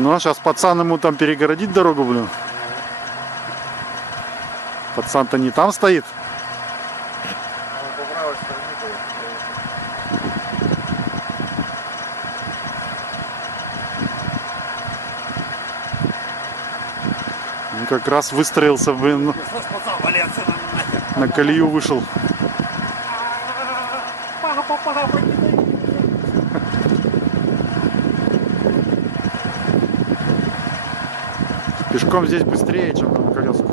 Ну, а сейчас пацан ему там перегородит дорогу, блин. Пацан-то не там стоит. Он как раз выстроился, блин, на колею вышел. Пешком здесь быстрее, чем на колесах.